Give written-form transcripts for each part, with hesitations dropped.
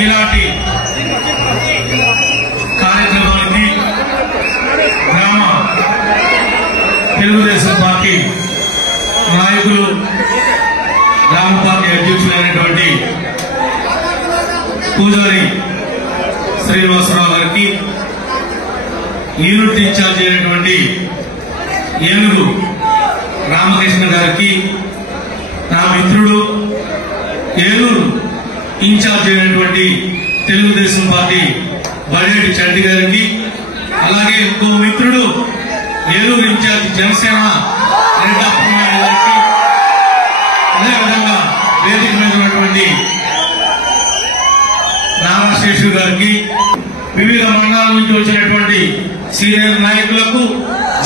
ఈనాటి కార్యక్రమానికి గ్రామ తెలుగుదేశం పార్టీ నాయకులు, గ్రామ పార్టీ అధ్యక్షులైనటువంటి పూజారి శ్రీనివాసరావు గారికి, యూనిట్ ఇన్ఛార్జ్ అయినటువంటి ఏనుగు రామకృష్ణ గారికి, నా మిత్రుడు ఏలూరు ఇన్ఛార్జ్ అయినటువంటి తెలుగుదేశం పార్టీ బడేటి చంటి గారికి, అలాగే ఇంకో మిత్రుడు ఏలూరు ఇన్ఛార్జ్ జనసేన గారికి, అదేవిధంగా వేదిక మీద ఉన్నటువంటి నారాశేషు గారికి, వివిధ మండలాల నుంచి వచ్చినటువంటి సీనియర్ నాయకులకు,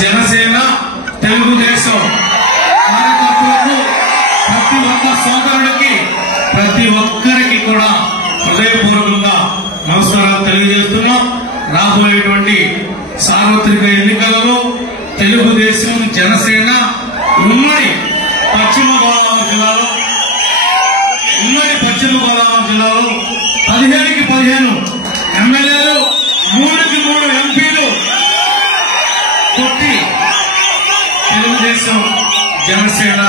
జనసేన తెలుగుదేశం కార్యకర్తలకు, ప్రతి ఒక్క సోదరుడికి, ప్రతి ఒక్కరికి కూడా హృదయపూర్వకంగా నమస్కారాలు తెలియజేస్తున్నాం. రాబోయేటువంటి సార్వత్రిక ఎన్నికలలో తెలుగుదేశం, జనసేన ఉమ్మడి పశ్చిమ గోదావరి జిల్లాలో 15కి 15 ఎమ్మెల్యేలు, 3కి 3 ఎంపీలు కొట్టి తెలుగుదేశం, జనసేన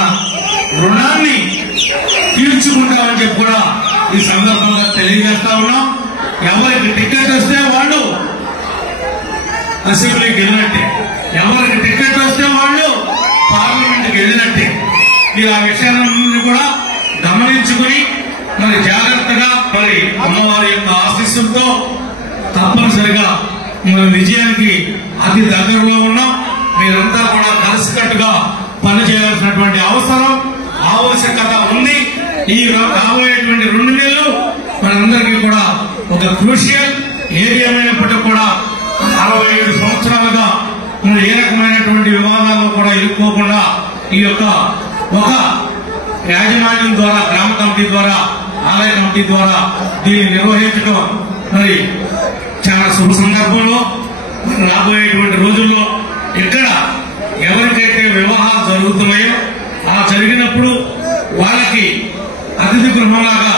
రుణాన్ని తీర్చుకుంటామని చెప్పి కూడా ఈ సందర్భంగా తెలియజేస్తా ఉన్నాం. ఎవరికి టికెట్ వస్తే వాళ్ళు అసెంబ్లీకి వెళ్ళినట్టే, ఎవరికి టికెట్ వస్తే వాళ్ళు పార్లమెంట్కి వెళ్ళినట్టే. మీరు ఆ విషయాలన్నీ కూడా గమనించుకుని మరి జాగ్రత్తగా మరి అమ్మవారి యొక్క ఆశీస్సులతో తప్పనిసరిగా మన విజయానికి అతి దగ్గరలో ఉన్నాం. మీరంతా కూడా కలిసికట్టుగా పనిచేయాల్సినటువంటి ఆవశ్యకత ఉంది. ఈ రాబోయేటువంటి 2 నెలలు మనందరికీ కూడా ఒక క్రూషియల్. ఏది ఏమైనప్పటికీ కూడా 67 సంవత్సరాలుగా మనం ఏ రకమైనటువంటి వివాదాల్లో కూడా ఇరుక్కోకుండా ఈ యొక్క ఒక యాజమాన్యం ద్వారా, గ్రామ కమిటీ ద్వారా, ఆలయ కమిటీ ద్వారా దీన్ని నిర్వహించడం మరి చాలా శుభ సందర్భంలో రాబోయేటువంటి రోజుల్లో ఇక్కడ ఎవరికైతే వివాహాలు జరుగుతున్నాయో ఆ జరిగినప్పుడు వాళ్ళకి అతిథి గృహంలాగా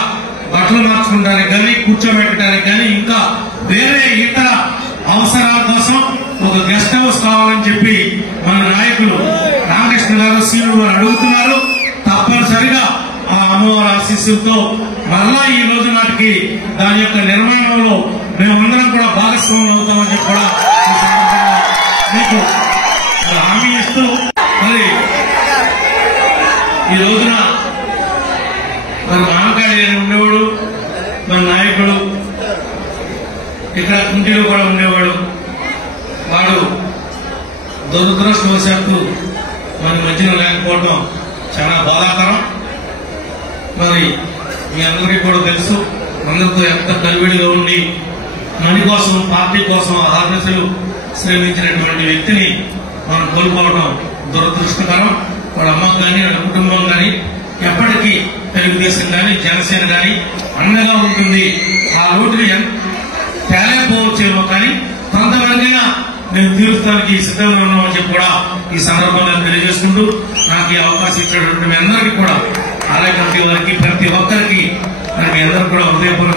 బట్టలు మార్చుకోవడానికి కానీ, కూర్చోబెట్టడానికి కానీ, ఇంకా వేరే ఇతర అవసరాల కోసం ఒక గెస్ట్ హౌస్ కావాలని చెప్పి మన నాయకులు రామకృష్ణ గారు, సీనుడు గారు అడుగుతున్నారు. తప్పనిసరిగా ఆ అమ్మవారి ఆశీస్సులతో మరలా ఈ రోజు నాటికి దాని యొక్క నిర్మాణంలో మేమందరం కూడా భాగస్వామ్యం అవుతామని చెప్పి కూడా మీకు హామీ ఇస్తూ మరి ఈ రోజున మన మామకాడి ఉండేవాడు, మన నాయకుడు ఇక్కడ కుంటిలో కూడా ఉండేవాడు. వాడు దురదృష్టవశాత్తు మన మధ్యన లేకపోవడం చాలా బాధాకరం. మరి మీ అందరికీ కూడా తెలుసు, అందరితో ఎంత కలివిడిగా ఉండి మని కోసం, పార్టీ కోసం ఆహర్నిశలు శ్రమించినటువంటి వ్యక్తిని మనం కోల్పోవడం దురదృష్టకరం. వాళ్ళ అమ్మకు కానీ వాళ్ళ కుటుంబం కానీ ఎప్పటికీ తెలుగుదేశం కానీ జనసేన కానీ అండగా ఉంటుంది. ఆ లోటుని తేలేకపోవచ్చేమో కానీ కొంతవరకైనా మేము తీరుస్తానికి సిద్ధంగా ఉన్నామని చెప్పి కూడా ఈ సందర్భంగా తెలియజేసుకుంటూ నాకు ఈ అవకాశం ఇచ్చినటువంటి మీ అందరికీ కూడా ఆలయ కమిటీ వారికి ప్రతి ఒక్కరికి మీ అందరికీ కూడా హృదయపూర్వక